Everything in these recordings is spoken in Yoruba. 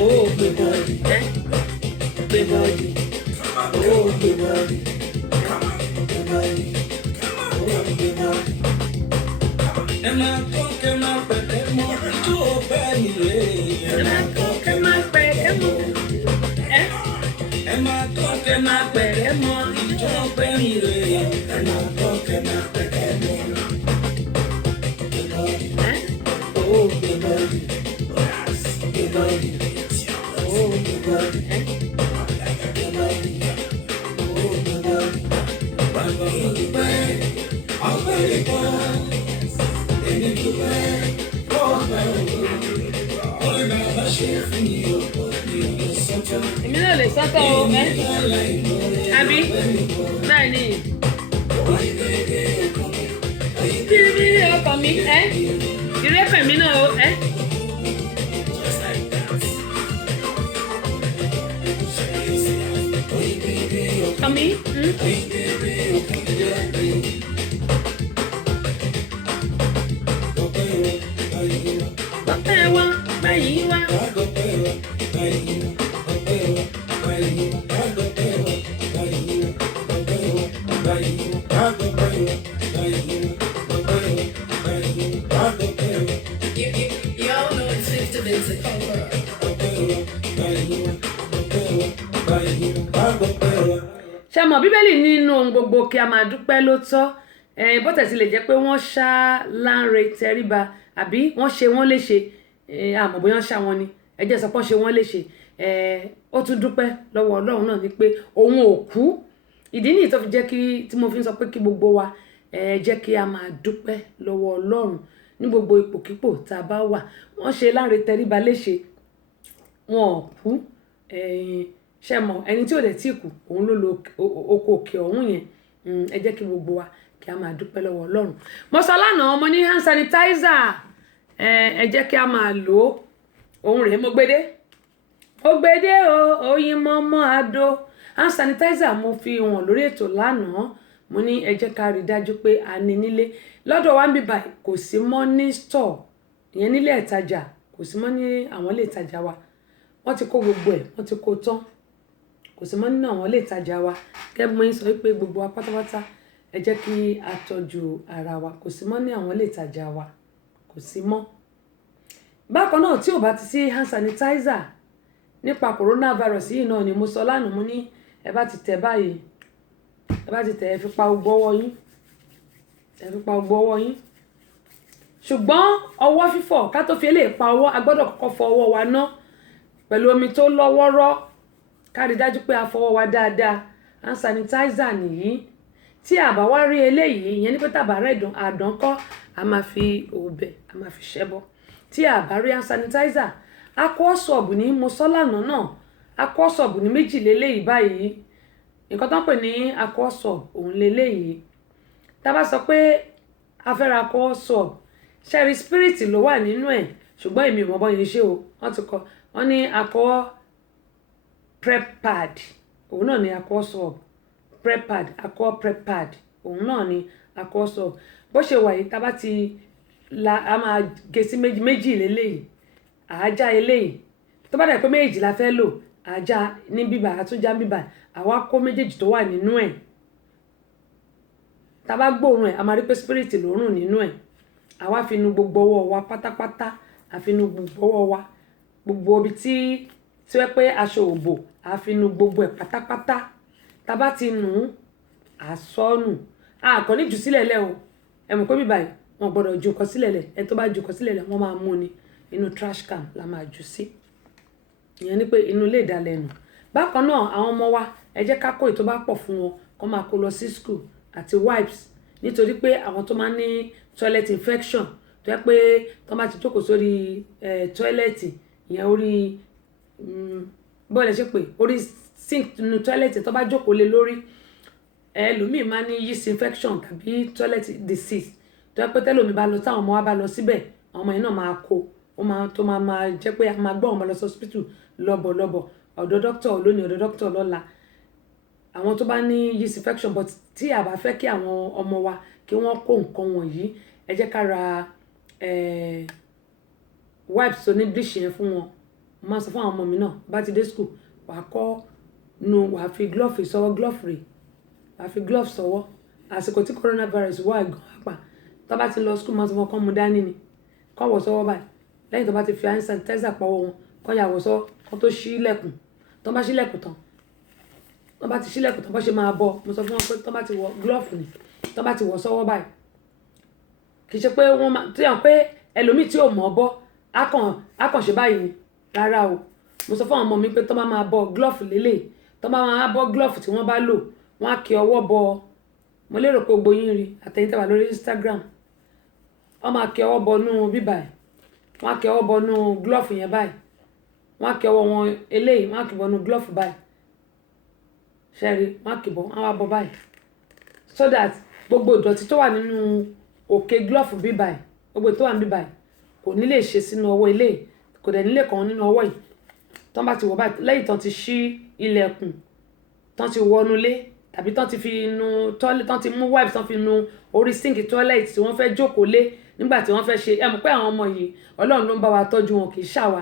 Oh, gbé bọ́ọ̀dì. Gbé bọ́ọ̀dì. Oh, gbé bọ́ọ̀dì. Gbé bọ́ọ̀dì. Oh, gbé bọ́ọ̀dì. Ẹ máa kọ́ kẹ́ máa pẹ̀lẹ́ mọ́ tó bẹ́ẹ̀ nílé. Ẹ máa kọ́ kẹ́ máa pẹ̀lẹ́ mọ́. Ẹ máa kọ́ kẹ́ máa pẹ̀lẹ́ mọ́ ìjọ bẹ́ẹ̀ nílé. Ẹ máa kọ́ kẹ́ máa pẹ̀lẹ́ mọ́. Gbé bọ́ọ̀dì. Oh, gbé bọ́ọ̀dì. Gbé bọ́ọ̀dì. Oh, gbé bọ́ọ̀dì. Gbé bọ́ọ̀dì. Oh, gbé bọ́ọ̀dì. Bàbá mi dúpẹ́, ọpẹ́ lè kọ́. Èmi dúpẹ́, ọpẹ́ òwò. Ọ̀rẹ́ bàbá ṣe fún mi ọ̀pọ̀ ní ọ̀dọ̀ sọ́tọ̀. Èmi náà lè sọ́tọ̀ o, àbí? Náà ni. Bíbí ọkọ mi, ìrẹ́pẹ̀ mi náà o, ọkọ mi. Ọpẹ́ wa, báyìí wá. Y'all know it's 50 days to cover. Ṣé mọ̀ Bíbélì nínú ohun gbogbo kí a máa dúpẹ́ ló tọ́ bó tẹ̀ sí lè jẹ́ pé wọ́n ṣá Lánre Tẹríba àbí wọ́n ṣe wọ́n léṣe àmọ́ bóyá ṣá wọn ni ẹ jẹ́ sọ pé ṣe wọ́n léṣe ó tún dúpẹ́ lọ́wọ́ Ọlọ́run náà ni pé òun ò kú ìdí nìyí tó fi jẹ́ kí tí mo fi ń sọ pé kí gbogbo wa jẹ́ kí a máa dúpẹ́ lọ́wọ́ Ọlọ́run ní gbogbo ipòkípò tá a bá wà wọ́n ṣe Lánre Tẹríba léṣe wọn ò kú ṣe mọ̀ ẹni tí ò dẹ̀ tí kú òun ló lo oko òkè ọ̀hún yẹn ẹ jẹ́ kí gbogbo wa kí a máa dúpẹ́ lọ́wọ́ Ọlọ́run mo sọ lánàá mo ní hand sanitizer ẹ jẹ́ kí a máa lò ó òun rèé mo gbédé oyin mọ́mọ́ àdó hand sanitizer mo fi hàn lórí ètò lánàá mo ní ẹ jẹ́ ká rí dájú pé a ní nílé lọ́dọ̀ wa ń bíbá kò sí mọ́ ní store ìyẹn nílé ìtajà kò sí mọ́ ní àwọn ilé ìtajà wa wọ́n ti kó gbogbo ẹ̀ wọ́n ti kó tán kò sí mọ́ nínú àwọn ilé ìtajà wa kẹ́bí mo ń sọ pé gbogbo wa pátápátá ẹ jẹ́ kí a tọ́jú ara wa kò sí mọ́ ní àwọn ilé ìtajà wa kò sí mọ́. Bákan náà tí ò bá ti sí hand sanitizer nípa coronavirus yìí náà ni mo sọ lánàá mo ní ẹ bá ti tẹ̀ báyìí ẹ bá ti tẹ̀ ẹ fi pa gbogbo ọwọ́ yín ṣùgbọ́n ọwọ́ fífọ̀ ká tó fi eléyìí pa ọwọ́ a gbọ́dọ̀ kọ́kọ́ fọ ọwọ́ wa ná pẹ̀lú omi tó lọ́wọ́rọ́ ká rí dájú pé a fọwọ́ wa dáadáa hand sanitizer nìyí tí a bá wá rí eléyìí ìyẹn ní pé tàbá rẹ̀ àdánkọ́ a máa fi òbẹ̀ a máa fi ṣẹ́bọ tí a bá rí hand sanitizer akọ́sọ̀bù ní mo sọ lánàá náà akọ́sọ̀bù ní méjì lélẹ́yìí báyìí nǹkan tó ń pè ní akọ́sọ̀bù òun lélẹ́yìí tá a bá sọ pé a fẹ́ ra akọ́sọ̀bù ṣẹ́rí spirit ló wà nínú ẹ̀ ṣùgbọ́n èmi ò mọ̀ bọ́ yẹn ṣe o wọ́n ti kọ́ wọ́n ní akọ́ prep pad òun náà ni akọ́sọ̀bù prep pad akọ́ prep pad òun náà ni akọ́sọ̀bù bó ṣe wà yìí tá a bá ti la a máa gé sí méjì lélẹ́yìí àájá eléyìí tó bá dẹ̀ pé méjì la fẹ́ lò àájá ní bíbà àtúnjá bíbà àwa kó méjèèjì tó wà nínú ẹ̀ tá a bá gbóòórùn ẹ̀ a máa rí pé spirit ló rùn nínú ẹ̀ àwa fi nu gbogbo ọwọ́ wa pátápátá àfi nu gbogbo ọwọ́ wa gbogbo ibi tí wọ́n pé aṣọ òbò àfi nu gbogbo ẹ̀ pátápátá tá a bá ti nù ú àsọnù àkọ́ ní jù sílẹ̀ lẹ́ o ẹ mọ̀ pé bíbà yìí wọn gbọ́dọ̀ jù kọ sílẹ̀ lẹ̀ ẹ tó bá jù kọ sílẹ̀ lẹ̀ wọ́n máa mú ni inú trash can la máa jù sí ìyẹn ni pé inú ilé ìdálẹ̀ nù bákan náà àwọn ọmọ wa ẹ jẹ́ ká kó ètò bá pọ̀ fún wọn kó máa kó lọ sí school àti wipes nítorí pé àwọn tó máa ń ní toilet infection tó yẹ pé tó máa ti jókòó sórí toilet ìyẹn orí bọ́ọ̀lù ṣe pé orí sink nínú toilet tó bá jókòó lé lórí ẹlòmíì máa ní yeast infection tàbí toilet disease tó yẹ pé tẹ́lòmíì bá lọ táwọn ọmọ wa bá lọ síbẹ̀ àwọn ọmọ yẹn náà máa kó tó máa jẹ́ pé a máa gbọ́ ọmọ lọ sí hospital lọ́bọ̀lọ́bọ̀ ọ̀dọ̀ doctor lónìí ọ̀dọ̀ doctor lọ́la àwọn tó bá ní yeast infection but tí a bá fẹ́ kí àwọn ọmọ wa kí wọ́n kó nǹkan wọ̀nyí ẹ jẹ́ ká ra wipes tó ní bleach yẹn fún wọn mo máa sọ fún àwọn ọmọ mi náà bá ti dé school wàá kọ́ wàá fi glove sọ́wọ́ glove rè wàá fi glove sọ́wọ́ àsìkò tí coronavirus wà gan apá tó bá ti lọ school máa sọ fún ọkàn mu dání ni kọ́ wọ̀ sọ́wọ́ báyìí lẹ́yìn tó bá ti fi hand sanitizer pọ̀wọ́ wọn kọ́ yà wọ̀ sọ́wọ́ kọ́ tó ṣílẹ̀kùn tó bá ṣílẹ̀kùn tán tó bá ti ṣílẹ̀kùn tán bó ṣe máa bọ̀ mo sọ fún wọn pé tó bá ti wọ glove ni tó bá ti wọ̀ sọ́wọ́ báyìí kì í ṣe pé wọ́n máa tí yàn pé ẹlòmíì tí ò mọ̀ bọ́ á kàn ṣe báyìí ni rárá o mo sọ fún àwọn ọmọ mi pé tó bá máa bọ́ glove lélẹ̀ tó bá máa bọ́ glove tí wọ́n bá lò wọ́n á kí ọwọ́ bọ mo lérò pé gbogbo yín rí àtẹ̀yìntẹ́wà lórí Instagram wọ́n máa kí ọwọ́ bọ nú bíbà ẹ̀ wọ́n á kí ọwọ́ bọ nú glove yẹn báyìí wọ́n á kí ọwọ́ wọn eléyìí wọ́n á kí bọ nú glove báyìí ṣẹ́rí wọ́n á kí bọ wọ́n á bọ báyìí so that gbogbo ìdọ̀tí tó wà nínú òkè glove bíbà ẹ̀ gbogbo tó wà ní bíbà ẹ̀ kò ní lè ṣe sínú ọwọ́ eléyìí kò dẹ̀ nílé kan nínú ọwọ́ yìí tán bá ti wọ̀ báyìí lẹ́yìn tán ti ṣí ilẹ̀kùn tán ti wọnú lé tàbí tán ti fi nu tọ́lẹ̀ tán ti mú wipe tán fi nu orí sínkì tọ́lẹ̀tì tí wọ́n fẹ́ jókòó lé nígbà tí wọ́n fẹ́ ṣe ẹ mọ̀ pé àwọn ọmọ yìí Ọlọ́run ló ń bá wa tọ́jú wọn kì í ṣàwa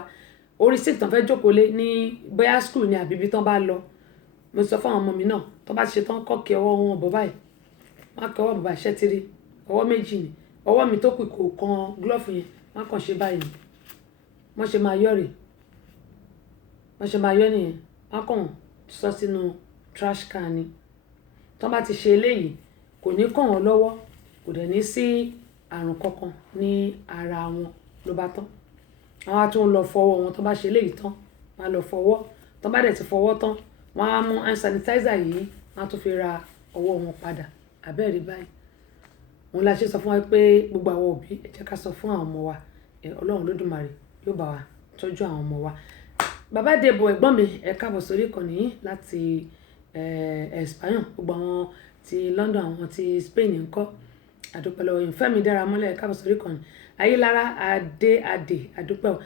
orí sínkì tán fẹ́ jókòó lé ní bóyá school ní àbíbí tán bá lọ mo sọ fún àwọn ọmọ mi náà tán bá ti ṣe tán kọ́ kí ọwọ́ wọn bọ̀ báyìí wọ́n á kí ọwọ́ bọ̀ báyìí ṣẹ́tìrì ọwọ́ méjì ni ọwọ́ mi tó kù kò kan glove yẹn wọ́n á kàn ṣe báyìí ni wọ́n ṣe máa yọ̀ rè wọ́n ṣe máa yọ̀ nìyẹn wọ́n á kàn sọ sínú trash can ni tán bá ti ṣe eléyìí kò ní kàn wọ́n lọ́wọ́ kò dẹ̀ ní sí àrùn kankan ní ara wọn ló bá tán àwọn á tún lọ fọwọ́ wọn tán bá ṣe eléyìí tán wọ́n á lọ fọwọ́ tán bá dẹ̀ ti fọwọ́ tán wọ́n á mú hand sanitizer yìí wọ́n á tún fi ra ọwọ́ wọn padà àbẹ́ẹ̀rí báyìí òun la ṣe sọ fún wa pé gbogbo àwọn òbí ẹ jẹ́ ká sọ fún àwọn ọmọ wa Ọlọ́run Olódùmarè yóò bá wa tọ́jú àwọn ọmọ wa bàbá Dèbò ẹ̀gbọ́n mi ẹ káàbọ̀ sórí ìkànnì yìí láti Espagne gbogbo àwọn ti London àwọn ti Spain ńkọ́ àdúpẹ́ lọ́wọ́ yìí Fẹ́mi Dáramọ́lẹ̀ ẹ káàbọ̀ sórí ìkànnì Ayélára adé àdúpẹ́ o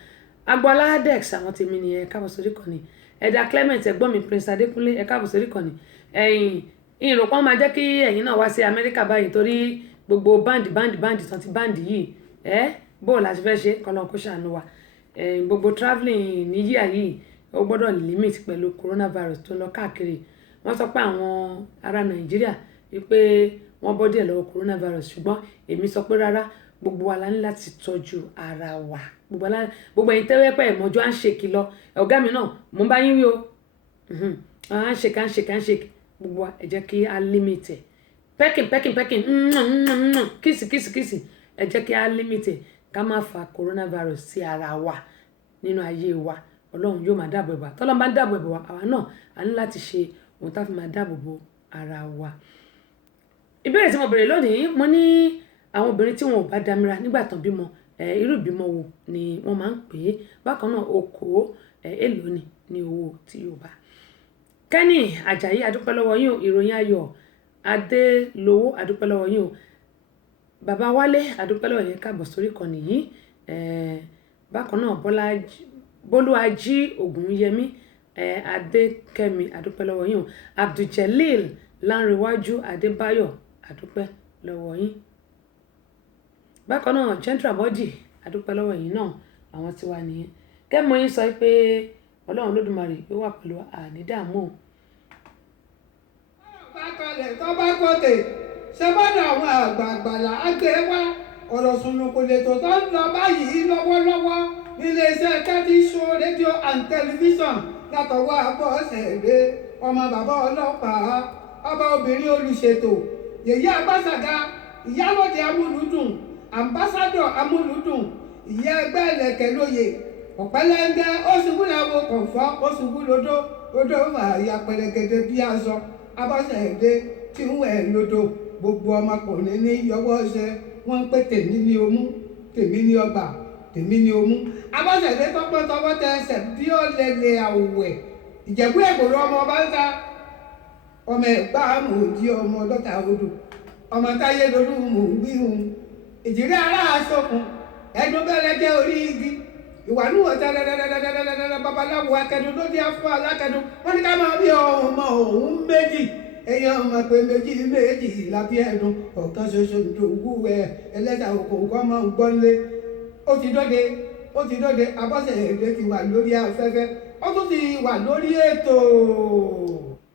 Agbọ́lá Adex àwọn tèmi ni ẹ káàbọ̀ sórí ìkànnì Ẹ̀dà Clement ẹ̀gbọ́n mi Prince Adékúnlé ẹ káàbọ̀ sórí ìkànnì ìrọ̀pọ̀ máa jẹ́ kí ẹ̀yin náà wá sí Amẹ́ríkà báyìí torí gbogbo báǹdì tán ti báǹdì yìí bóòlù àti fẹ́ ṣe kọ́lọ́n kó ṣàánú wa gbogbo travelling níyíà yìí ó gbọ́dọ̀ limit pẹ̀lú coronavirus tó lọ káàkiri wọ́n sọ pé àwọn ará Nàìjíríà wípé wọ́n bọ́ díẹ̀ lọ́wọ́ coronavirus ṣùgbọ́n èmi sọ pé rárá gbogbo wa la ní láti tọ́jú ara wa gbogbo ẹ̀yin tẹ́wẹ́ pẹ́ ìmọ̀jọ́ à ń ṣe kìlọ̀ ọ̀gá mi náà mo ń bá yín wí o à ń ṣe gbogbo wa ẹ jẹ́ kí a limit ẹ̀ pecking kìsì ẹ jẹ́ kí a limit ẹ̀ ká má fa coronavirus sí ara wa nínú ayé wa Ọlọ́run yóò máa dáàbò bò wá tọ́lọ́run bá ń dáàbò bò wá àwa náà a ní láti ṣe ohun tá a fi máa dáàbò bò ara wa. ìbéèrè tí mo béèrè lónìí mo ní àwọn obìnrin tí wọn ò bá dámira nígbà tán bímọ irú ìbímọ wo ni wọ́n máa ń pè é bákan náà okòó èlò ni ní owó tí yóò bá. Kẹ́nì Àjàyí adúpẹ́ lọ́wọ́ yín o ìròyìn ayọ̀ Adélowó adúpẹ́ lọ́wọ́ yín o bàbá Wálé adúpẹ́ lọ́wọ́ yín káàbọ̀ sórí ìkànnì yìí bákan náà Bólúají Ògúnyẹmí Adékẹ́mi adúpẹ́ lọ́wọ́ yín o Abduljelil Lánrewájú Adébáyọ̀ adúpẹ́ lọ́wọ́ yín bákan náà Gentra Bọ́dì adúpẹ́ lọ́wọ́ yín náà àwọn tiwa nìyẹn kẹ́mọ yín sọ pé Ọlọ́run Olódùmarè yóò wà pẹ̀lú ànídààmú. bákalẹ̀ tó bá kọ́tẹ̀ ṣe bọ́dọ̀ àwọn àgbààgbà là á gbé wá ọ̀rọ̀ sùnùkùn lètò tó ń lọ báyìí lọ́wọ́lọ́wọ́ níléeṣẹ́ Kẹ́tí Show rédíò and tẹlifíṣàn látọwọ́ Abọ́sẹ̀dé ọmọ bàbá ọlọ́pàá ọba obìnrin olùṣètò yèyí Agbáṣàga ìyálòdì amúlùdùn àmbásádọ̀ amúlùdùn ìyá ẹgbẹ́ ẹlẹ́kẹ̀ lóye ọ̀pẹ́lẹ́ngẹ́ ó ṣubú làwọn kọ̀ǹfọ́ ó ṣubú lódó odò fàáyà pẹ̀lẹ́gẹ̀dẹ̀ bí aṣọ Abọ́sẹ̀dé tí ń wẹ̀ lódò gbogbo ọmọkùnrin ní yọwọ́ ṣe wọ́n ń pè tèmi ní omú tèmi ní ọgbà tèmi ní omú Abọ́sẹ̀dé tọ́pọ́ tọwọ́ tẹ ẹsẹ̀ bí ó lẹ̀lẹ̀ àwẹ̀ Ìjẹ̀bú Ègbòrò ọmọ ọba ń ta ọmọ ẹ̀gbá mòdì ọmọ ọlọ́ta odò ọmọ táyé lolú mò ń gbíhun ìjìrí ará aṣọkùn ẹdún bẹ́lẹ̀ jẹ́ orí igi ìwà níwọ̀n tẹ́lẹ̀lẹ́lẹ́lẹ́lẹ́lẹ́ babaláwo akẹ́dùn ló dé fún alákẹ́dùn wọ́n ní ká máa bí ọmọ òun méjì èèyàn ọmọ pé méjì lábí ẹ̀dùn ọ̀kan ṣoṣo ìdòwú ẹlẹ́ta òkòǹkọ́ ọmọ gbọ́nlé ó ti dọ́de ó ti dóde Abọ́sẹ̀dé ti wà lórí afẹ́fẹ́ ó tún ti wà lórí ètò.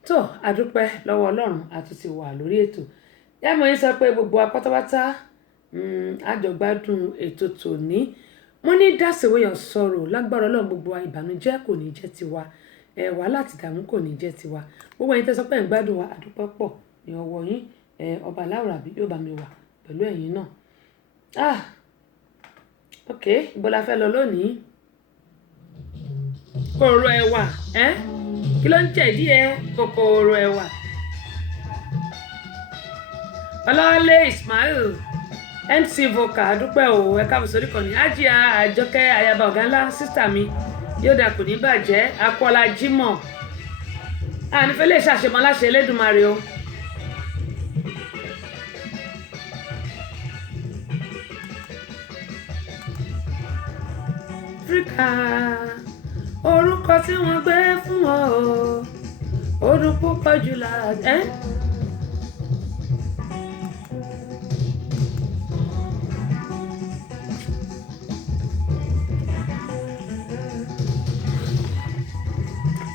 tó àdúpẹ́ lọ́wọ́ Ọlọ́run a tún ti wà lórí ètò yàmọ̀ yín sọ pé gbogbo apátápátá àjọgbádùn ètò tòní mo ní that's the way of sorrow lágbára Ọlọ́run gbogbo ìbànújẹ́ kò ní jẹ́ tiwa wàhálà àti ìdààmú kò ní jẹ́ tiwa gbogbo ẹ̀yin tẹ́ sọ pé ń gbádùn wa àdúpẹ́ pọ̀ ní ọwọ́ yín ọba Aláwùrábí yóò bá mi wà pẹ̀lú ẹ̀yin náà ok ibo la fẹ́ lọ lónìí kòkòrò ẹ̀wà kí ló ń jẹ̀dí kòkòrò ẹ̀wà Ọlọ́wálé Ismail MC vocal àdúpẹ́ o ẹ̀ka àbùsọ̀rí kan ní Àjíà Àjọkẹ́ ayaba ọ̀gá ńlá sísítà mi yóò dà kò ní bàjẹ́ Akọ́lá Jímọ̀ ànífẹ́ lè ṣàṣemọ́ láṣẹ Elédùmarè o. Áfíríkà orúkọ tí wọ́n gbé fún ọ ó dùn púpọ̀ jù láàdẹ́.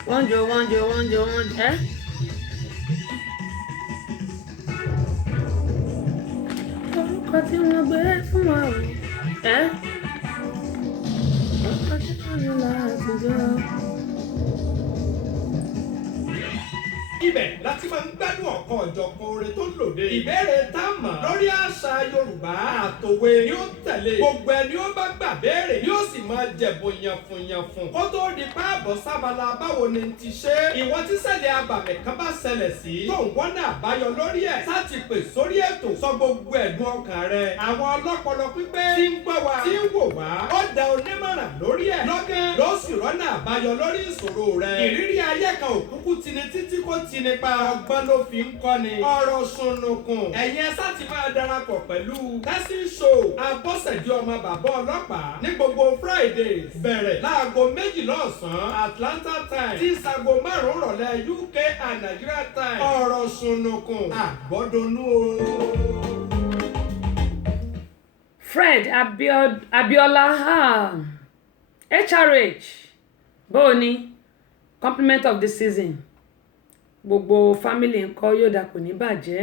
wọ́n jọ orúkọ tí wọ́n gbé fún ọ ibẹ̀ láti máa ń gbádùn ọ̀kan ọ̀jọ̀kan orin tó lòde. ìbéèrè tá a mọ̀ lórí àṣà Yorùbá àtòwe ni ó tẹ̀lé. gbogbo ẹni ó bá gbà béèrè ni ó sì máa jẹ̀bùn yànfùnyànfùn. kó tó di páàbọ̀ sábàlá báwo ni ti ṣe. ìwọ tí ṣẹlẹ̀ abàmì kan bá ṣẹlẹ̀ sí. tó ń wọ́nà àbáyọ lórí ẹ̀. sáti pè sórí ètò sọ gbogbo ẹ̀dùn ọkàn rẹ̀. àwọn ọlọ́pọlọ pípé tí ń gbọ́ wa tí ń wò wá. ó da onímọ̀ràn lórí ẹ̀. lọ́gán ló sì rọ́nà àbáyọ lórí ìṣòro rẹ̀. ìrírí ayé kan òkúkú tini títí kó ti nípa ọgbọ́n ló fi ń kọ́ni. ọ̀rọ̀ sunukun. ẹ̀yin ẹ̀sà ti máa darapọ̀ pẹ̀lú Tessy Show Abọ́sẹ̀dé ọmọ bàbá ọlọ́pàá ní gbogbo Friday bẹ̀rẹ̀ láago 12 ọ̀sán Atlanta time tí sago 5 rọ̀lẹ́ UK and Nigeria time. ọ̀rọ̀ sunukun àgbọ́dọ̀nú o. Fred Abiola HRH bóòní compliment of the season gbogbo family ńkọ́ yóò dà kò ní bàjẹ́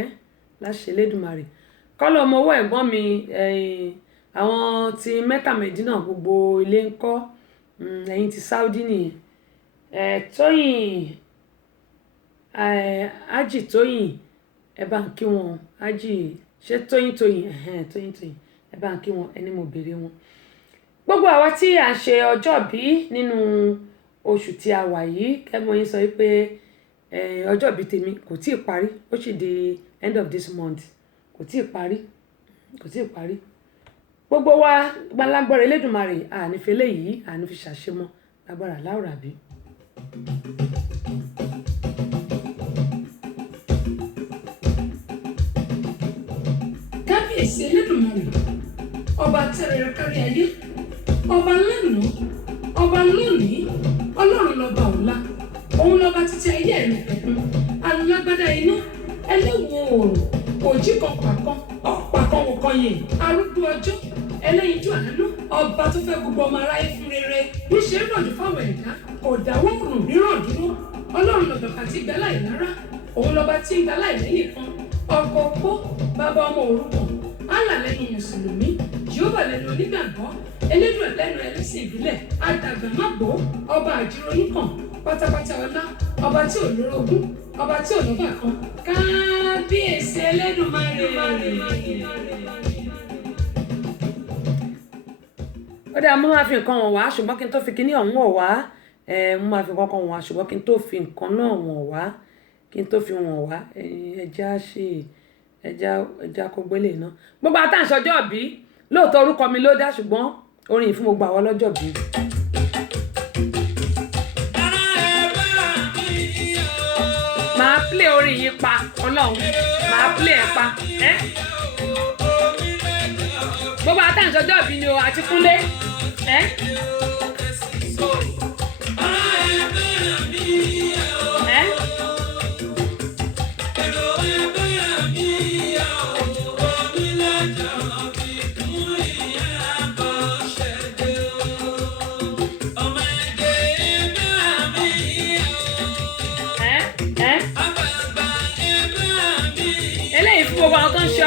láṣẹ Elédùmarè kọ́lọ́ ọmọ owó ẹ̀gbọ́n mi àwọn ti Mẹ́kà Mẹ́dínà gbogbo ilé ńkọ́ ẹ̀yin ti Saudi nìyẹn Tóyìn Ájì Tóyìn ẹ bá ń kí wọn Ájì ṣé Tóyìn ẹ bá ń kí wọn ẹni mo béèrè wọn gbogbo àwa tí à ń ṣe ọjọ́bí nínú oṣù tí a wà yìí kẹ́mọ́ yín sọ wípé ọjọ́ ìbí tèmi kò tí ì parí ó sì di end of this month kò tí ì parí gbogbo wa lágbára Elédùmarè ànífẹ́ léyìí ànífi ṣàṣemọ́ lágbára Aláwùrábí. kábíyèsí Elédùmarè ọba tẹrẹrẹ kárí ayé ọba lánàá ọba lónìí Ọlọ́run lọ́ba ọ̀la òun lọ́ba títí ayé ẹ̀rìn pẹ̀lú alágbádá iná ẹlẹ́wọ̀n oòrùn òjì kan pàkan ọ̀pá kan wò kan yìí arúgbó ọjọ́ ẹlẹ́yinjú àánú ọba tó fẹ́ gbogbo ọmọ aráyé fún rere níṣẹ́ rọ̀jò fáwọn ẹ̀dá kò dáwọ́ òrùn ríràn dúró Ọlọ́run lọ́ba tí gba láì lára òun lọ́ba tí ń gba láì lẹ́yìn kan ọkọ̀ opó bàbá ọmọ òrukàn Allah lẹ́nu mùsùlùmí Jèhófà lẹ́nu onígbàgbọ́ Elédùà lẹ́nu ẹlẹ́sìn ìbílẹ̀ àdàgbàmágbó ọba àjíròyìn kan pátápátá ọlá ọba tí ò lórogún ọba tí ò lọ́bà kan kábíyèsí Elédùmarè. ó dáa mo máa fi nǹkan wọ̀n wá ṣùgbọ́n kí n tó fi kinní ọ̀hún wọ̀ wá mo máa fi nǹkan wọ̀n wá ṣùgbọ́n kí n tó fi nǹkan náà wọ̀n wá kí n tó fi wọ̀n wá ẹja kó gbélé náà gbogbo àtàǹṣọjọ́ bí lóòótọ́ orúkọ mi ló dá ṣùgbọ́n orin fún gbogbo àwọn ọlọ́jọ́ bí. màá play orin yìí pa Ọlọ́run màá play ẹ̀ pa gbogbo àtàǹṣọjọ́ bí ni o àti Kúnlé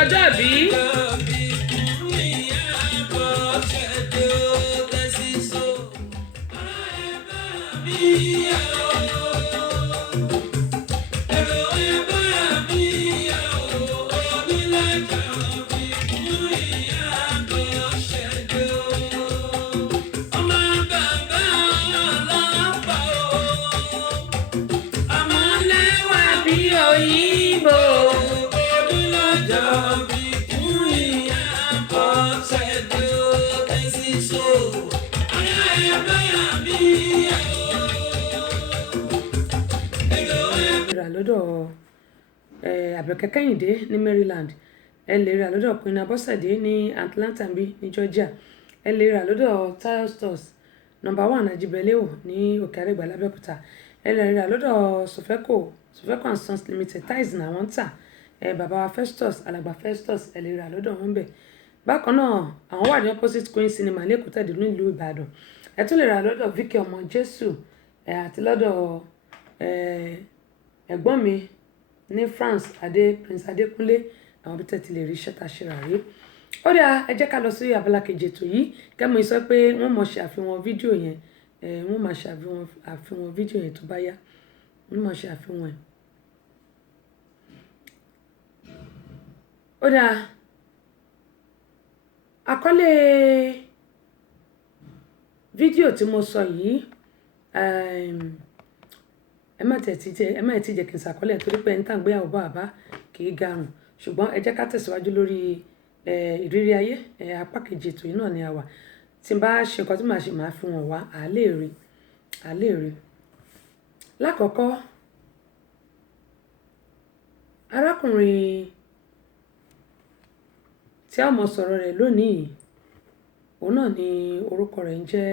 ọjọ́ ìbí. Lọ́dọ̀ Àbẹ̀kẹ́ Kẹ́hìndé ní Maryland, ẹ lè rà lọ́dọ̀ Queen Abọ́sẹ̀dé ní Atlanta ní Georgia, ẹ lè rà lọ́dọ̀ Tile Stores #1 Ajibelewo ní Òkè Àrègbà l'Abẹ́òkúta, ẹ lè rà lọ́dọ̀ Sofeco and Sons Limited tiles náà wọ́n ń tà, bàbá wa Festus alàgbà Festus ẹ lè rà lọ́dọ̀ wọn bẹ̀. Bákan náà àwọn wà ní opposite Queen Cinema lẹ́kọ̀ọ́ tẹ̀dé nílùú Ìbàdàn, ẹ tún lè rà lọ́dọ̀ Vicky ọmọ Jésù àti lọ́dọ̀ ẹ̀gbọ́n mi ní France Prince Adékúnlé, àwọn bí tẹ́tí lè rí iṣẹ́ tá a ṣe rà rí. Ó dáa, ẹ jẹ́ ká lọ sí abala kejì ètò yìí kẹ́mọ̀ sọ pé wọ́n mọ̀ ṣe àfihàn fídíò yẹn, wọ́n máa ṣe àfihàn fídíò yẹn tó bá yá, wọ́n mọ̀ ṣe àfihàn ẹ̀. Ó dáa, àkọlé fídíò tí mo sọ yìí ẹ má ti jẹ́ kí n ṣàkọlé torí pé ẹni tá ń gbéyàwó bàbá kì í garùn, ṣùgbọ́n ẹ jẹ́ ká tẹ̀síwájú lórí ìrírí ayé apá kejì ètò yìí náà ni a wà. Tí n bá ṣe nǹkan tí màá ṣe máa fi wọ̀n wá à lè rí. Lákọ̀ọ́kọ́, arákùnrin tí a mọ̀ sọ̀rọ̀ rẹ̀ lónìí, òun náà ni orúkọ rẹ̀ ń jẹ́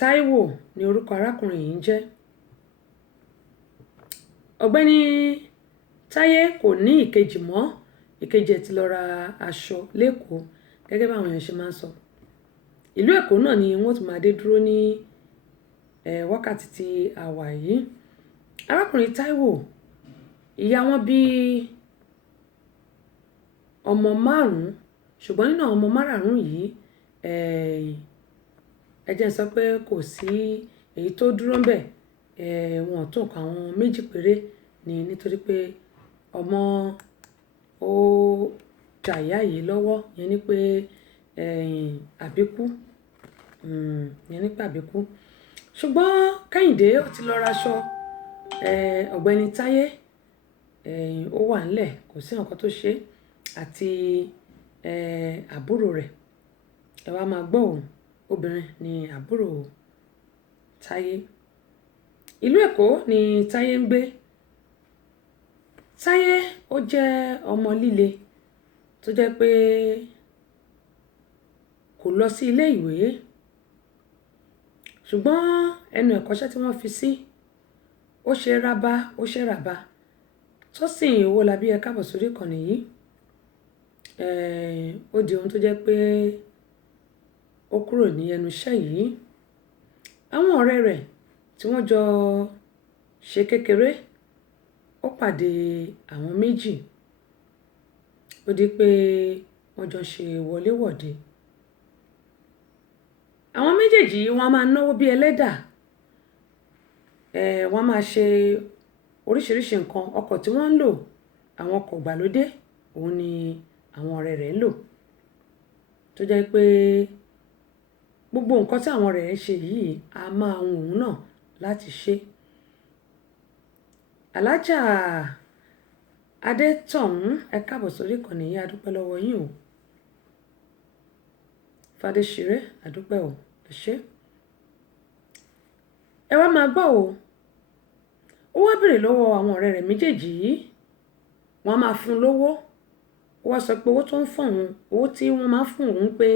Táíwò ni orúkọ arákùnrin yìí ń jẹ́. Ọ̀gbẹ́ni Táyé kò ní ìkejì mọ́, ìkejì ẹ̀ ti lọ ra aṣọ lẹ́kọ̀ọ́ gẹ́gẹ́ báwọn èèyàn ṣe máa ń sọ. Ìlú Èkó náà ni wọ́n ti máa dé dúró ní wákàtí tí a wà yìí. Arákùnrin Táíwò, ìyá wọn bí ọmọ 5, ṣùgbọ́n nínú àwọn ọmọ 5 yìí ẹ jẹ́ sọ pé kò sí èyí tó dúró ń bẹ̀, wọn tó nǹkan àwọn 2 péré ni nítorí pé ọmọ ó jàyà yìí lọ́wọ́, yẹn ni pé àbíkú, ṣùgbọ́n Kẹ́hìndé ó ti lọ raṣọ, ọ̀gbẹ́ni Táyé ó wà ńlẹ̀ kò sí nǹkan tó ṣe, àti àbúrò rẹ̀, ẹ wá máa gbọ́ òun, obìnrin ni àbúrò Táyé. Ìlú Èkó ni Táyé ń gbé. Táyé ó jẹ́ ọmọ líle tó jẹ́ pé kò lọ sí ilé ìwé, ṣùgbọ́n ẹnu ẹ̀kọ́ṣẹ́ tí wọ́n fi sí ó ṣe rábá tó sì Owólabí ẹ káàbọ̀ sórí ìkànnì yìí. Ó di ohun tó jẹ́ pé ó kúrò ní ẹnu iṣẹ́ yìí. Àwọn ọ̀rẹ́ rẹ̀ tí wọ́n jọ ṣe kékeré, ó pàdé àwọn 2, ó di pé wọ́n jọ ṣe wọléwọ̀de. Àwọn méjèèjì wọ́n máa náwó bí ẹlẹ́dà, wọ́n máa ṣe oríṣiríṣi nǹkan. Ọkọ̀ tí wọ́n ń lò, àwọn ọkọ̀ ìgbàlódé, òun ni àwọn ọ̀rẹ́ rẹ̀ ń lò, tó jẹ́ pé gbogbo nǹkan tí àwọn ọ̀rẹ́ rẹ̀ ṣe yìí a máa wù òun náà láti ṣe. Alájà Adétọ̀hún ẹ káàbọ̀ sórí ìkànnì yìí, a dúpẹ́ lọ́wọ́ yín o. Fadéṣiré a dúpẹ́ o, ẹ ṣé. Ẹ wá máa gbọ́ o, ó wá béèrè lọ́wọ́ àwọn ọ̀rẹ́ rẹ̀ méjèèjì yìí, wọ́n máa fún lówó, ó wá sọ pé owó tó ń fún òun, owó tí wọ́n máa fún òun pé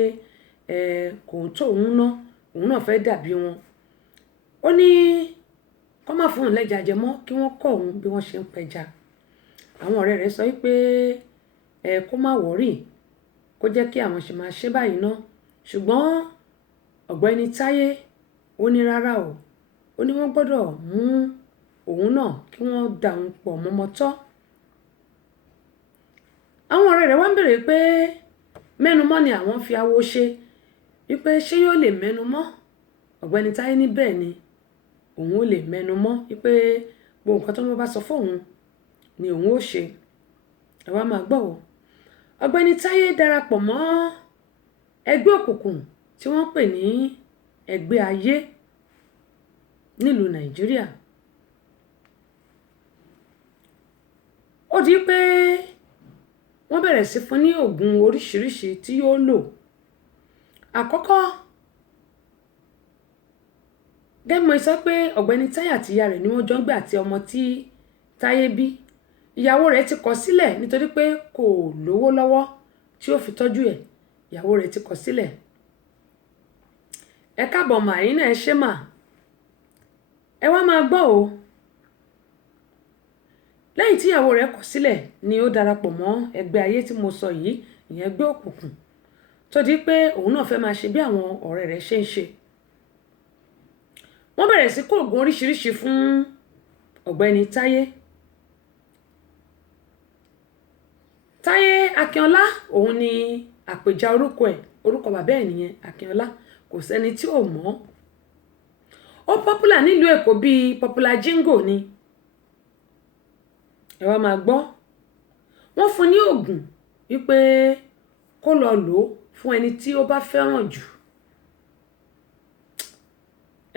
kò tó òun ná, òun náà fẹ́ dàbí wọn. Ó ní kó má fún òun lẹ́ja jẹ mọ́, kí wọ́n kọ́ òun bí wọ́n ṣe ń pẹja. Àwọn ọ̀rẹ́ rẹ̀ sọ wípé kó má wọ̀rì, kó jẹ́ kí àwọn ṣe máa ṣe báyìí ná. Ṣùgbọ́n ọ̀gbẹ́ni Táyé ó ní rárá o, ó ní wọ́n gbọ́dọ̀ mú òun náà kí wọ́n dà òun pọ̀ mọ́mọ́ tọ́. Àwọn ọ̀rẹ́ rẹ̀ wá ń bèrè pé mẹ́numọ́ ni àwọn fi awo ṣe wípé ṣé yóò lè mẹ́numọ́. Ọ̀gbẹ́ni Táyé ní bẹ́ẹ̀ ni òun ò lè mẹ́numọ́ wípé gbogbo nǹkan tó ń bá sọ fóun ni òun ó ṣe. Ẹ wá máa gbọ́ o. Ọ̀gbẹ́ni Táyé darapọ̀ mọ́ ẹgbẹ́ òkùnkùn tí wọ́n pè ní ẹgbẹ́ ayé nílùú Nàìjíríà. Ó di pé wọ́n bẹ̀rẹ̀ sí fún ní oògùn oríṣiríṣi tí yóò lò. Àkọ́kọ́ gẹ́gẹ́ sọ pé ọ̀gbẹ́ni Táyé àti ìyá rẹ̀ ni wọ́n jọ ń gbé àti ọmọ tí Táyé bí. Ìyàwó rẹ̀ ti kọ̀ sílẹ̀ nítorí pé kò lówó lọ́wọ́ tí ó fi tọ́jú ẹ̀. Ìyàwó rẹ̀ ti kọ̀ sílẹ̀. Ẹ káàbọ̀ mà, yín náà ẹ ṣé mà. Ẹ wá máa gbọ́ o. Lẹ́yìn tí ìyàwó rẹ̀ kọ̀ sílẹ̀ ni ó darapọ̀ mọ́ ẹgbẹ́ ayé tí mo sọ yìí, ìyẹn ẹgbẹ́ òkùnkùn, tó di pé òun náà fẹ́ máa ṣe bí àwọn ọ̀rẹ́ rẹ̀ ṣe ń ṣe. Wọ́n bẹ̀rẹ̀ sí kó oògùn oríṣiríṣi fún ọ̀gbẹ́ni Táyé. Táyé Akínọlá òun ni àpèjà orúkọ ẹ̀, orúkọ bàbá ẹ̀ nìyẹn Akínọlá, kò sẹ́ni tí ò mọ̀. Ó popular nílùú Èkó bíi popular jingo ni. Ẹ wá máa gbọ́. Wọ́n fún ní oògùn wípé kó lọ lò ó fún ẹni tí ó bá fẹ́ràn jù.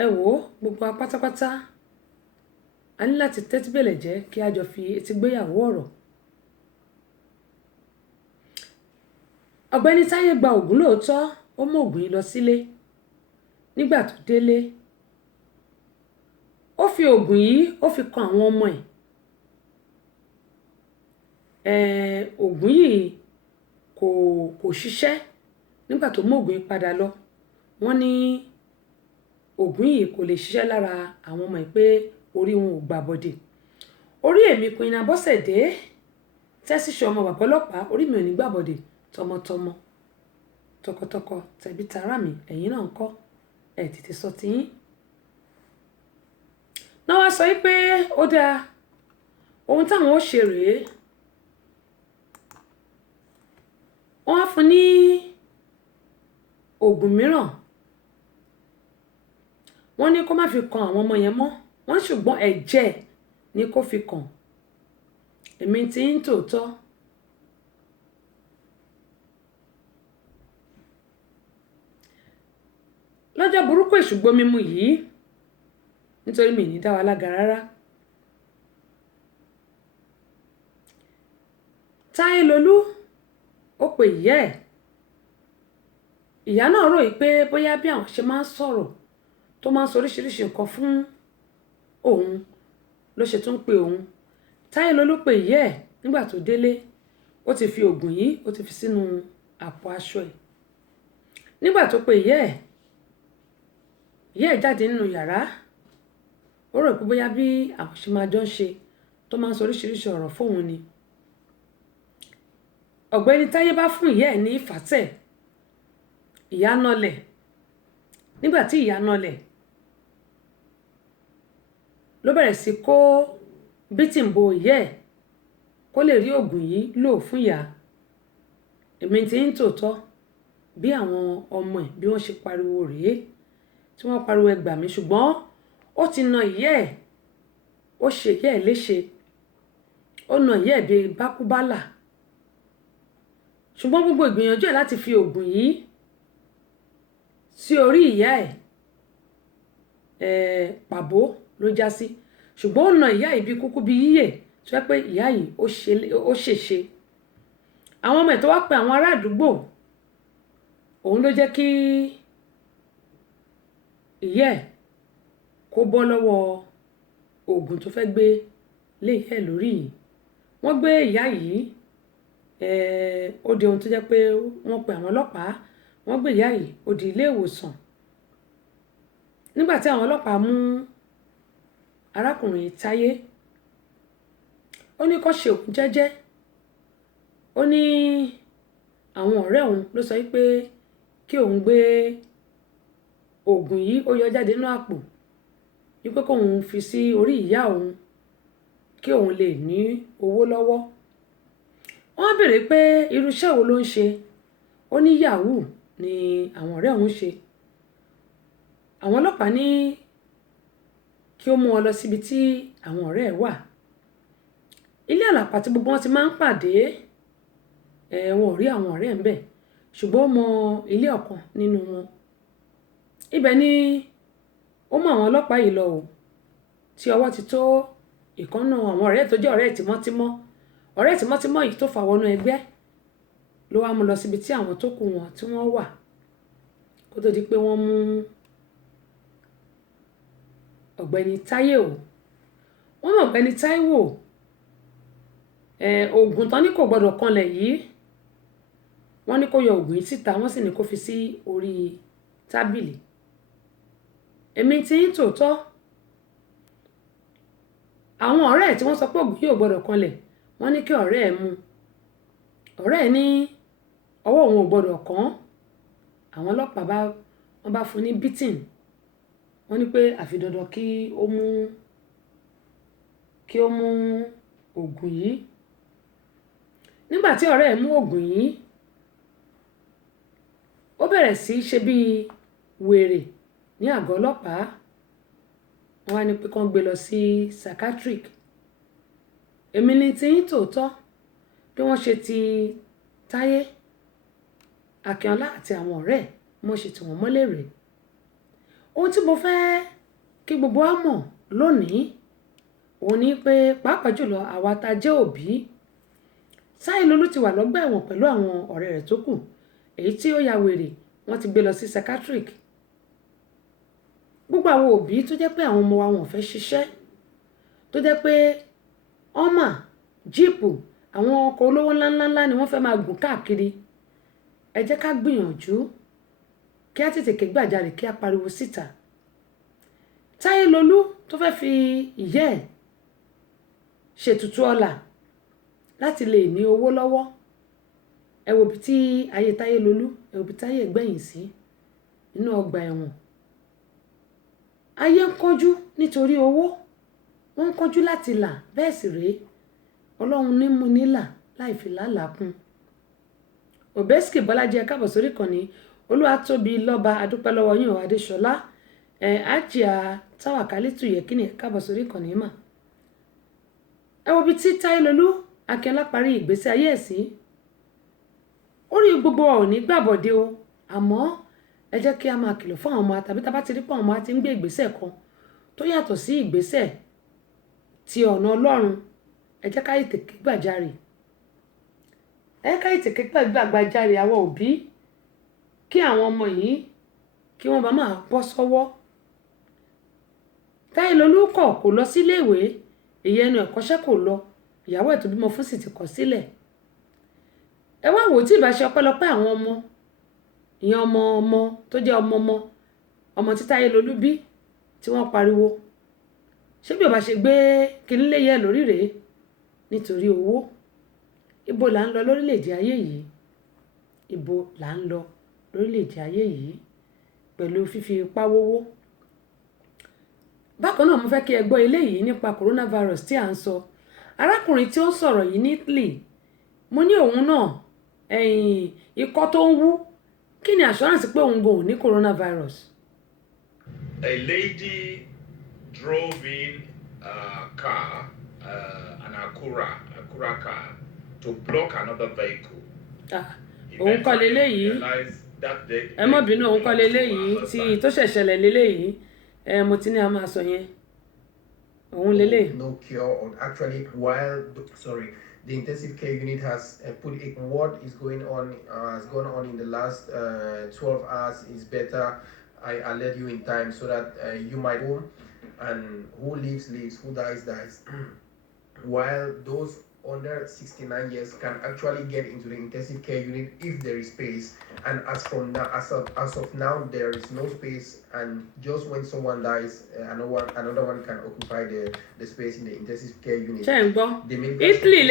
Ẹ wò ó gbogbo pátápátá a ní láti tẹ́tí bẹ̀lẹ̀ jẹ́ kí a jọ fi etí gbéyàwó ọ̀rọ̀. Ọ̀gbẹ́ni Táyé gba oògùn lóòótọ́, ó mú oògùn yìí lọ sílé. Nígbà tó délé, ó fi oògùn yìí ó fi kan àwọn ọmọ ẹ̀. Oògùn yìí kò ṣiṣẹ́. Nígbà tó mú oògùn yìí padà lọ, wọ́n ní oògùn yìí kò lè ṣiṣẹ́ lára àwọn ọmọ ẹ̀ pé orí wọn ò gbà bọ̀dè. Orí èmi Queen Abọ́sẹ̀dé tẹ́síṣẹ́ ọmọ bàbá ọlọ́pàá, orí mi ò ní gbà bọ̀dè tọmọtọmọ tọkọtọkọ tẹbí tará mi, ẹ̀yin náà ń kọ́ ẹ̀ tètè sọ tiyín. Náà wá sọ pé ó dáa, ohun táwọn ó ṣe rèé. Wọ́n á fún ní oògùn mìíràn. Wọ́n ní kó má fi kan àwọn ọmọ yẹn mọ́. Wọ́n ṣùgbọ́n ẹ̀jẹ̀ ni kó fi kàn. Èmi ti ń tòótọ́. Lọ́jọ́ burúkú èṣùgbọ́n mímu yìí, nítorí mi ní dá wa lága rárá. Táyé Lolú ó pe ìyá ẹ̀. Ìyá náà rò pé bóyá bí àwọn ṣe máa ń sọ̀rọ̀ tó máa ń sọ oríṣiríṣi nǹkan fún òun ló ṣe tún pe òun. Táyé Lolú pe ìyá ẹ̀ nígbà tó délé. Ó ti fi oògùn yìí ó ti fi sínú àpò aṣọ ẹ̀. Nígbà tó pe ìyá ẹ̀ jáde nínú yàrá. Ó rò pé bóyá bí àwọn ṣe máa jọ ń ṣe tó máa ń sọ oríṣiríṣi ọ̀rọ̀ fóun ni. Ọ̀gbẹ́ni Táyé bá fún ìyá ẹ̀ ní ìfàtẹ̀. Ìyá nọlẹ̀. Nígbà tí ìyá nọlẹ̀ ló bẹ̀rẹ̀ sí kó bítìǹbò ìyá ẹ̀ kó lè rí oògùn yìí lò fún ìyá. Èmi ti ń tòótọ́ bí àwọn ọmọ ẹ̀ bí wọ́n ṣe pariwo rèé tí wọ́n pariwo ẹ gbà mí, ṣùgbọ́n ó ti na ìyá ẹ̀, ó ṣe ìyá ẹ̀ léṣe, ó na ìyá ẹ̀ bí bákúbálà. Ṣùgbọ́n gbogbo ìgbìyànjú ẹ̀ láti fi oògùn yìí sí orí ìyá ẹ̀ pàbó ló já sí. Ṣùgbọ́n ó na ìyá yìí bí kúkú bí yíyẹ tó yẹ pé ìyá yìí ó ṣèṣe. Àwọn ọmọ ẹ̀ tó wá pe àwọn ará àdúgbò, òun ló jẹ́ kí ìyá ẹ̀ kó bọ́ lọ́wọ́ oògùn tó fẹ́ gbé lé ìyá ẹ̀ lórí yìí. Wọ́n gbé ìyá yìí, ó di ohun tó jẹ́ pé wọ́n pe àwọn ọlọ́pàá. Wọ́n gbé ìyá yìí ó di ilé ìwòsàn. Nígbà tí àwọn ọlọ́pàá mú arákùnrin Táyé, ó ní kó ṣe òun jẹ́jẹ́. Ó ní àwọn ọ̀rẹ́ òun ló sọ pé kí òun gbé oògùn yìí ó yọ jáde nínú àpò wípé kóun fi sí orí ìyá òun kí òun lè ní owó lọ́wọ́. Wọ́n béèrè pé irú iṣẹ́ wo ló ń ṣe. Ó ní yahoo ni àwọn ọ̀rẹ́ òun ṣe. Àwọn ọlọ́pàá ní kí ó mú wọn lọ síbi tí àwọn ọ̀rẹ́ ẹ̀ wà. Ilé àlàpà tí gbogbo wọn ti máa ń pàdé, wọn ò rí àwọn ọ̀rẹ́ ẹ̀ ń bẹ̀, ṣùgbọ́n ó mọ ilé ọ̀kan nínú wọn. Ibẹ̀ ni ó mú àwọn ọlọ́pàá yìí lọ o, tí ọwọ́ ti tó ìkànnà àwọn ọ̀rẹ́ tó jẹ́ ọ̀rẹ́ tímọ́tímọ́. Ọ̀rẹ́ tímọ́tímọ́ yìí tó fà wọnú ẹgbẹ́ ló wá mú lọ síbi tí àwọn tó kù wọn tí wọ́n wà, kó tó di pé wọ́n mú ọ̀gbẹ́ni Táyé o. Wọ́n mú ọ̀gbẹ́ni Táíwò, oògùn tán ní kò gbọdọ̀ kanlẹ̀ yìí, wọ́n ní kó yọ oògùn yìí síta, wọ́n sì ní kó fi sí orí tábìlì. Èmi tí ń tòótọ́, àwọn ọ̀rẹ́ ẹ̀ tí wọ́n sọ pé oògùn yìí ò gbọdọ̀ kanlẹ̀, wọ́n ní kí ọ̀rẹ́ ẹ̀ mú. Ọ̀rẹ́ ẹ̀ ní ọwọ́ òun ò gbọdọ̀ kàn. Àwọn ọlọ́pàá wọ́n bá fún ní beating. Wọ́n ní pé àfi dandan kí ó mú oògùn yìí. Nígbà tí ọ̀rẹ́ ẹ̀ mú oògùn yìí, ó bẹ̀rẹ̀ sí ṣe bí wèrè ní àgọ́ ọlọ́pàá. Wọ́n wá ní pé kán gbé lọ sí psychiatric. Èmi ni tí ń tòótọ́ bí wọ́n ṣe ti Táyé, Akínọlá àti àwọn ọ̀rẹ́ ẹ̀, mo ṣe tí wọ́n mọ́lẹ̀ rèé. Ohun tí mo fẹ́ kí gbogbo wa mọ̀ lónìí, òun ni pé pàápàá jùlọ àwa tá jẹ́ òbí, Táyélolú ti wà lọ́gbà ẹ̀wọ̀n pẹ̀lú àwọn ọ̀rẹ́ rẹ̀ tó kù. Èyí tí ó ya wèrè wọ́n ti gbé lọ sí psychiatric. Gbogbo àwọn òbí tó jẹ́ pé àwọn ọmọ wa wọn fẹ́ ṣiṣẹ́, tó jẹ́ pé ọmọ jíìpù àwọn ọkọ̀ olówó ńláńlá ni wọ́n fẹ́ máa gùn káàkiri, ẹ jẹ́ ká gbìyànjú kí á tètè ké gbàjarè, kí á pariwo síta. Táyélolú tó fẹ́ fi ìyẹ́ ẹ̀ ṣètùtù ọlà láti lè ní owó lọ́wọ́. Ẹ wo bí tí ayé Táyélolú, ẹ wo bí Táyé gbẹ̀yìn sí inú ọgbà ẹ̀wọ̀n. Ayé ń kánjú nítorí owó, wọ́n ń kánjú láti là, bẹ́ẹ̀ sì rèé Ọlọ́run ní mú nílà láì fi làálàá kún. Òbẹ́sìkì Bọ́lájí, ẹ káàbọ̀ sórí ìkànnì. Olúwatóbi lọ́ba, adúpẹ́ lọ́wọ́ yín o. Adéṣọlá, Àjíà Táwàkálítù Yẹkínì, ẹ káàbọ̀ sórí ìkànnì mà. Ẹ wo bí tí Táyélolú Akínọlá parí ìgbésí ayé ẹ̀ sí. Orí gbogbo wa ò ní gbàbọ̀dé o, àmọ́ ẹ jẹ́ kí a máa kìlọ̀ fún àwọn ọmọ, tàbí tá bá ti rí pé àwọn ọmọ ti ń gbé ìgbésẹ̀ kan tó yàtọ̀ sí ìgbésẹ̀ ti ọ̀nà Ọlọ́run, ẹ jẹ́ ká tètè ké gbàjarè. Ẹ jẹ́ ká tètè ké gbàjarè àwọn òbí, kí àwọn ọmọ yìí kí wọ́n bá máa bọ́ sọ́wọ́. Táyélolú kò lọ sílé ìwé, èyí ẹnu ẹ̀kọ́ṣẹ́ kò lọ, ìyàwó ẹ̀ tó bímọ fún sì ti kọ̀ sílẹ̀. Ẹ wá wò tí ìbáṣe ọpẹ́lọpẹ́ àwọn ọmọ, ìyẹn ọmọ tó jẹ́ ọmọ tí Táyélolú bí tí wọ́n pariwo, ṣé bí ó bá ṣe gbé kinní lé yẹ lórí rèé nítorí owó. Ibo là ń lọ lórílẹ̀-èdè ayé yìí? Ibo là ń lọ lórílẹ̀-èdè ayé yìí pẹ̀lú fífi ipá wówó? Bákan náà mo fẹ́ kí ẹ gbọ́ eléyìí nípa coronavirus tí à ń sọ. Arákùnrin tí ó ń sọ̀rọ̀ yìí ní Italy, mo ní òun náà ikọ́ tó ń wú, kí ni assurance pé òun gan ò ní coronavirus? A lady drove in a car, an Acura car, to block another vehicle. Òun kọ́ leléyìí, ẹ má bínú, òun kọ́ leléyìí tí tó ṣẹ̀ṣẹ̀lẹ̀ leléyìí, mo ti ní a máa sọ yẹn. Òun leléyìí. No cure, or actually the intensive care unit has put what is going on, has gone on in the last 12 hours is better. I alert you in time so that you might go, and who lives, who dies. While those under 69 years can actually get into the intensive care unit if there is space. And as of now, there is no space, and just when someone dies, another one can occupy the space in the intensive care unit. Italy,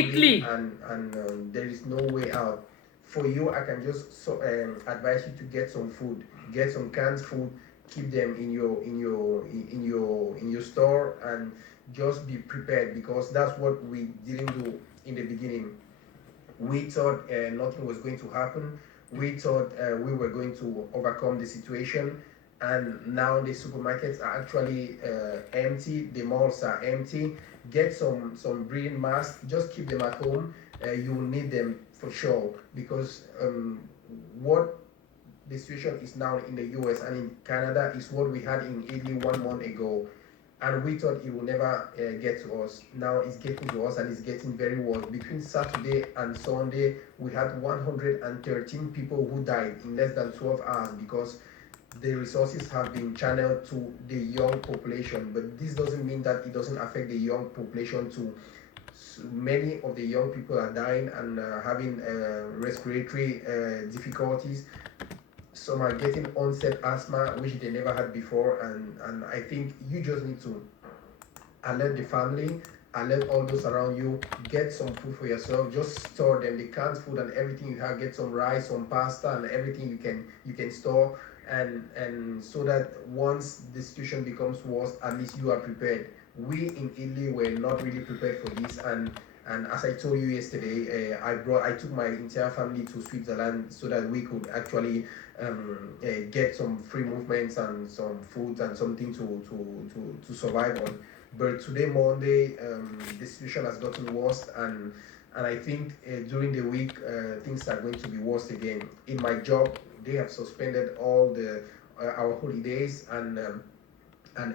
Italy. And there is no way out. For you, I can just advise you to get some food, get some canned food, keep them in your store, and just be prepared, because that's what we didn't do in the beginning. We thought nothing was going to happen. We thought we were going to overcome the situation, and now the supermarkets are actually empty. The malls are empty. Get some breathing masks. Just keep them at home. You will need them for sure, because what the situation is now in the US and in Canada is what we had in Italy 1 month ago, and we thought it would never get to us. Now it's getting to us, and it's getting very worse. Between Saturday and Sunday, we had 113 people who died in less than 12 hours because the resources have been channeled to the young population. But this doesn't mean that it doesn't affect the young population too. So many of the young people are dying and having respiratory difficulties. Some are getting onset asthma, which they never had before, and I think you just need to alert the family, alert all those around you, get some food for yourself, just store them, the canned food and everything you have, get some rice, some pasta and everything you can store, and so that once the situation becomes worse, at least you are prepared. We in Italy were not really prepared for this, and as I told you yesterday, I took my entire family to Switzerland so that we could actually get some free movements and some food and something to survive on. But today, Monday, the situation has gotten worse, and I think during the week things are going to be worse again. In my job, they have suspended all our holidays and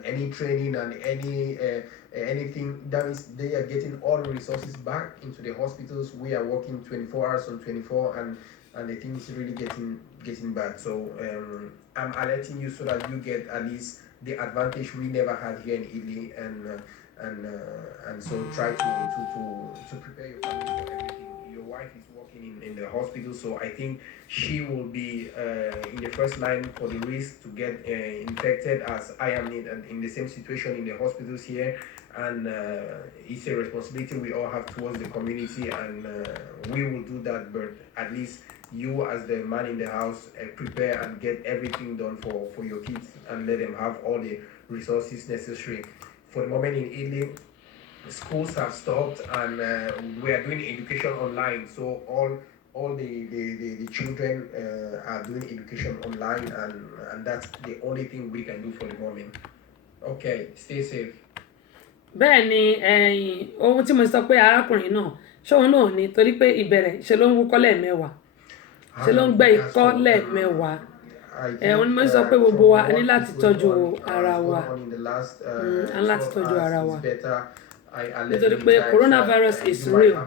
any training and anything. That is, they are getting all the resources back into the hospitals. We are working 24 hours on 24, and the thing is really getting bad. So I'm alerting you so that you get at least the advantage we never had here in Italy, and so try to prepare your family for everything. Your wife is working in the hospital, so I think she will be in the first line for the risk to get infected, as I am in the same situation in the hospitals here, and it's a responsibility we all have towards the community, and we will do that. But at least you, as the man in the house, prepare and get everything done for your kids, and let them have all the resources necessary. For the moment in Italy, schools have stopped, and we are doing education online. So all the children are doing education online, and that's the only thing we can do for the moment. Okay, stay safe. bẹ́ẹ̀ ni ohun tí mo sọ pé arákùnrin náà ṣóun náà ni torí pé ìbẹ̀rẹ̀ ṣe ló ń wúkọ́ lẹ́ẹ̀mẹ́wàá ṣe ló ń gbẹ́ ikọ́ lẹ́ẹ̀mẹ́wàá òun ni mo sọ pé gbogbo wa ní láti tọ́jú ara wa a ní láti tọ́jú ara wa nítorí pé coronavirus is real.